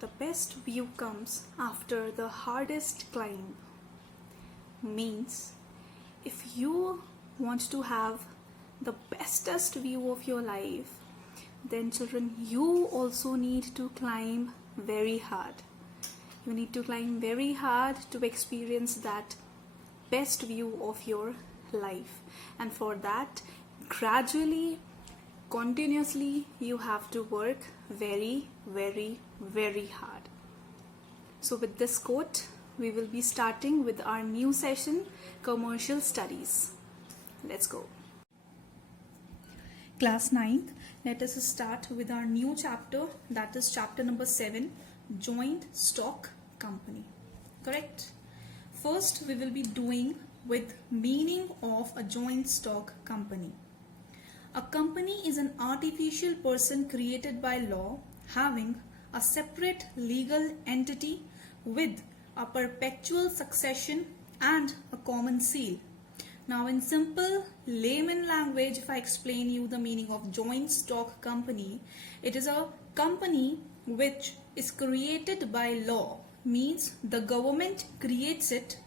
The best view comes after the hardest climb. Means, if you want to have the bestest view of your life, then children, you also need to climb very hard. You need to climb very hard to experience that best view of your life. And for that, gradually, continuously, you have to work very, very, very hard. So with this quote, we will be starting with our new session, Commercial Studies. Let's go. Class 9th, let us start with our new chapter, that is chapter number 7, Joint Stock Company. Correct? First, we will be doing with meaning of a joint stock company. A company is an artificial person created by law having a separate legal entity with a perpetual succession and a common seal. Now in simple layman language, if I explain you the meaning of joint stock company, it is a company which is created by law, means the government creates it.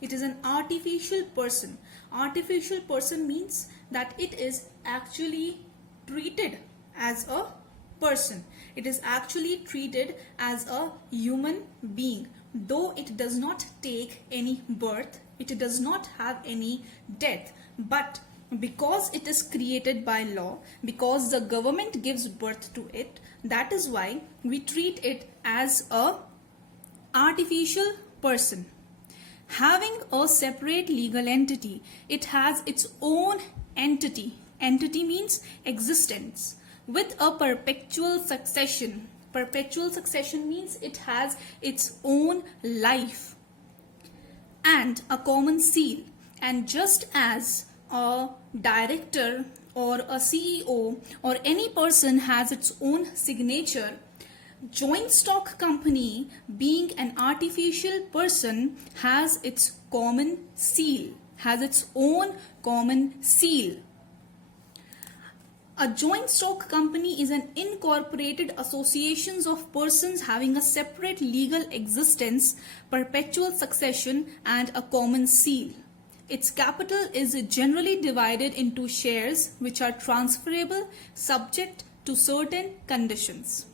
It is an artificial person. Artificial person means that it is actually treated as a person. It is actually treated as a human being. Though it does not take any birth, it does not have any death. But because it is created by law, because the government gives birth to it, that is why we treat it as a artificial person. Having a separate legal entity, it has its own entity. Entity means existence. With a perpetual succession. Perpetual succession means it has its own life. And a common seal. And just as a director or a CEO or any person has its own signature, joint stock company, being an artificial person, has its common seal, has its own common seal. A joint stock company is an incorporated associations of persons having a separate legal existence, perpetual succession, and a common seal. Its capital is generally divided into shares which are transferable subject to certain conditions.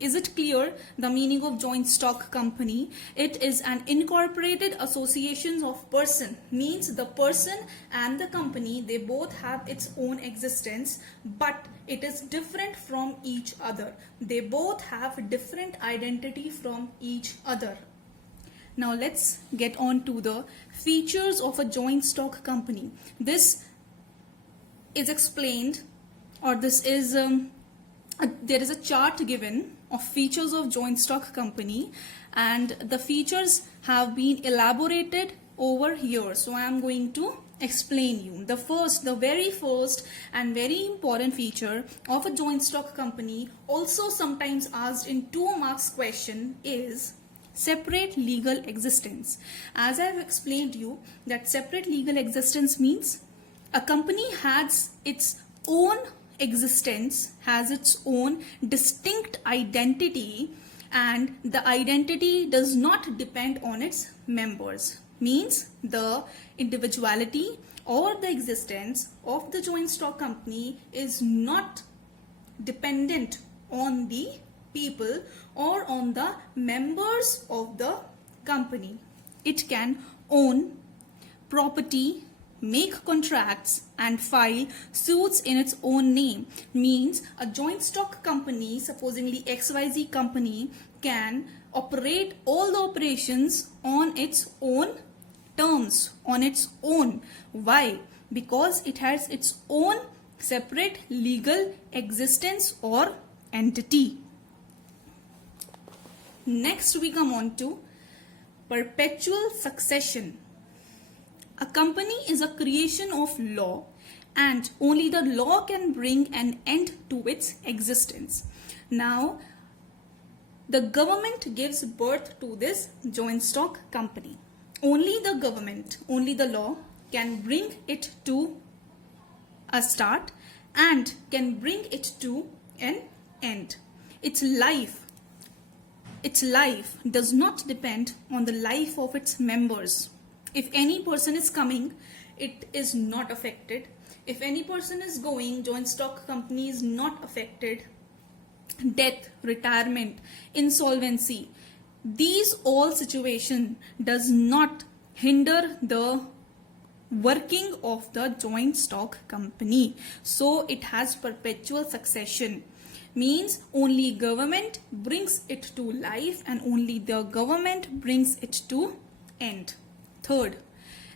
Is it clear the meaning of joint stock company? It is an incorporated associations of person, means the person and the company, they both have its own existence, but it is different from each other. They both have different identity from each other. Now let's get on to the features of a joint stock company. This is explained, or this is there is a chart given of features of joint stock company, and the features have been elaborated over here. So I am going to explain you. The very first and very important feature of a joint stock company, also sometimes asked in 2 marks question, is separate legal existence. As I have explained you that separate legal existence means a company has its own existence, has its own distinct identity, and the identity does not depend on its members. Means the individuality or the existence of the joint stock company is not dependent on the people or on the members of the company. It can own property, make contracts, and file suits in its own name. Means a joint stock company, supposedly XYZ company, can operate all the operations on its own terms, on its own. Why? Because it has its own separate legal existence or entity. Next we come on to perpetual succession. A company is a creation of law, and only the law can bring an end to its existence. Now, the government gives birth to this joint stock company. Only the government, only the law can bring it to a start and can bring it to an end. Its life its life does not depend on the life of its members. If any person is coming, it is not affected. If any person is going, joint stock company is not affected. Death, retirement, insolvency, these all situation does not hinder the working of the joint stock company. So it has perpetual succession. Means only government brings it to life and only the government brings it to end. Third,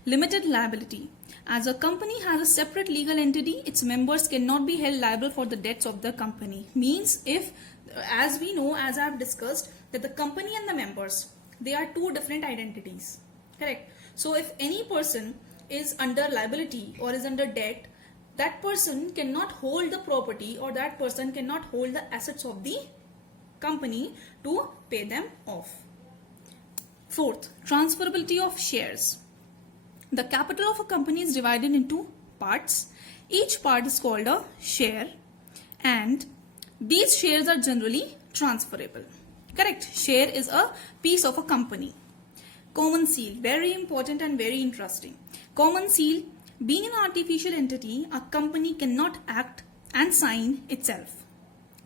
limited liability. As a company has a separate legal entity, its members cannot be held liable for the debts of the company. Means if, as we know, as I have discussed, that the company and the members, they are two different identities. Correct? So if any person is under liability or is under debt, that person cannot hold the property or that person cannot hold the assets of the company to pay them off. Fourth, transferability of shares. The capital of a company is divided into parts. Each part is called a share and these shares are generally transferable. Correct? Share is a piece of a company. Common seal, very important and very interesting. Common seal, being an artificial entity, a company cannot act and sign itself.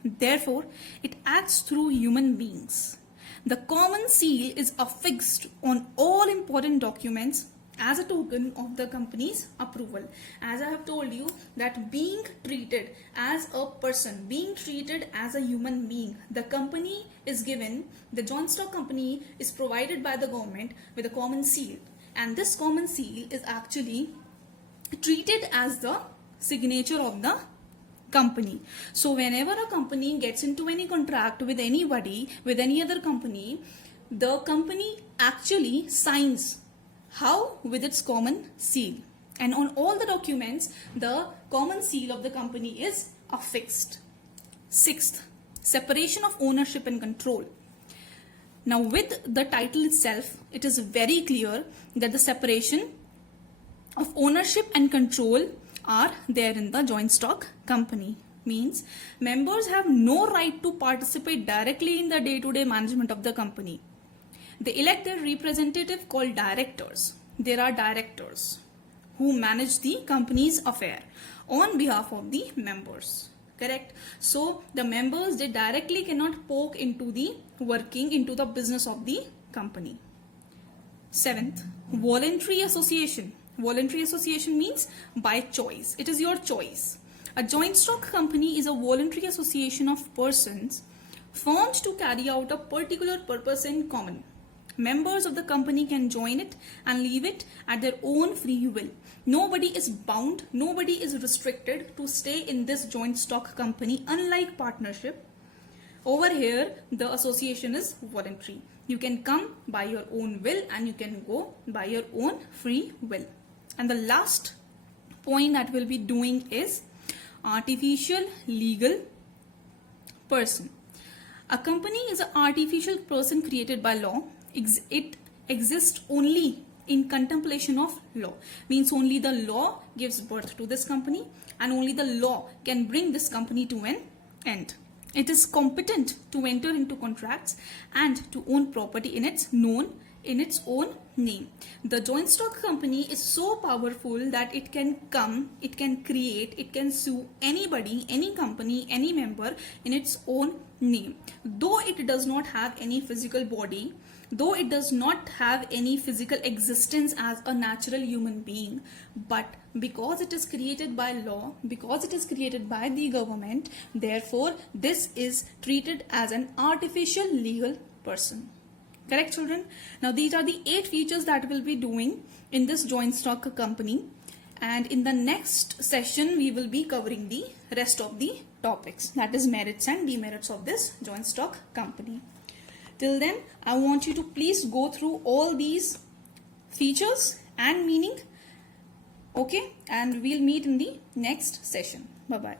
Therefore, it acts through human beings. The common seal is affixed on all important documents as a token of the company's approval. As I have told you that being treated as a person, being treated as a human being, the company is given, the joint stock company is provided by the government with a common seal. And this common seal is actually treated as the signature of the company. So whenever a company gets into any contract with anybody, with any other company, the company actually signs. How? With its common seal. And on all the documents, the common seal of the company is affixed. Sixth, separation of ownership and control. Now with the title itself, it is very clear that the separation of ownership and control are there in the joint stock company. Means members have no right to participate directly in the day-to-day management of the company. They elect their representative called directors. There are directors who manage the company's affair on behalf of the members. Correct? So the members, they directly cannot poke into the working, into the business of the company. Seventh, voluntary association. Voluntary association means by choice. It is your choice. A joint stock company is a voluntary association of persons formed to carry out a particular purpose in common. Members of the company can join it and leave it at their own free will. Nobody is bound, nobody is restricted to stay in this joint stock company. Unlike partnership, over here the association is voluntary. You can come by your own will and you can go by your own free will. And the last point that we'll be doing is artificial legal person. A company is an artificial person created by law. It exists only in contemplation of law. Means only the law gives birth to this company and only the law can bring this company to an end. It is competent to enter into contracts and to own property in its own name. The joint stock company is so powerful that it can come, it can create, it can sue anybody, any company, any member in its own name. Though it does not have any physical body, though it does not have any physical existence as a natural human being, but because it is created by law, because it is created by the government, therefore this is treated as an artificial legal person. Correct, children? Now these are the 8 features that we'll be doing in this joint stock company, and in the next session we will be covering the rest of the topics, that is merits and demerits of this joint stock company. Till then, I want you to please go through all these features and meaning. Okay, and we'll meet in the next session. Bye-bye.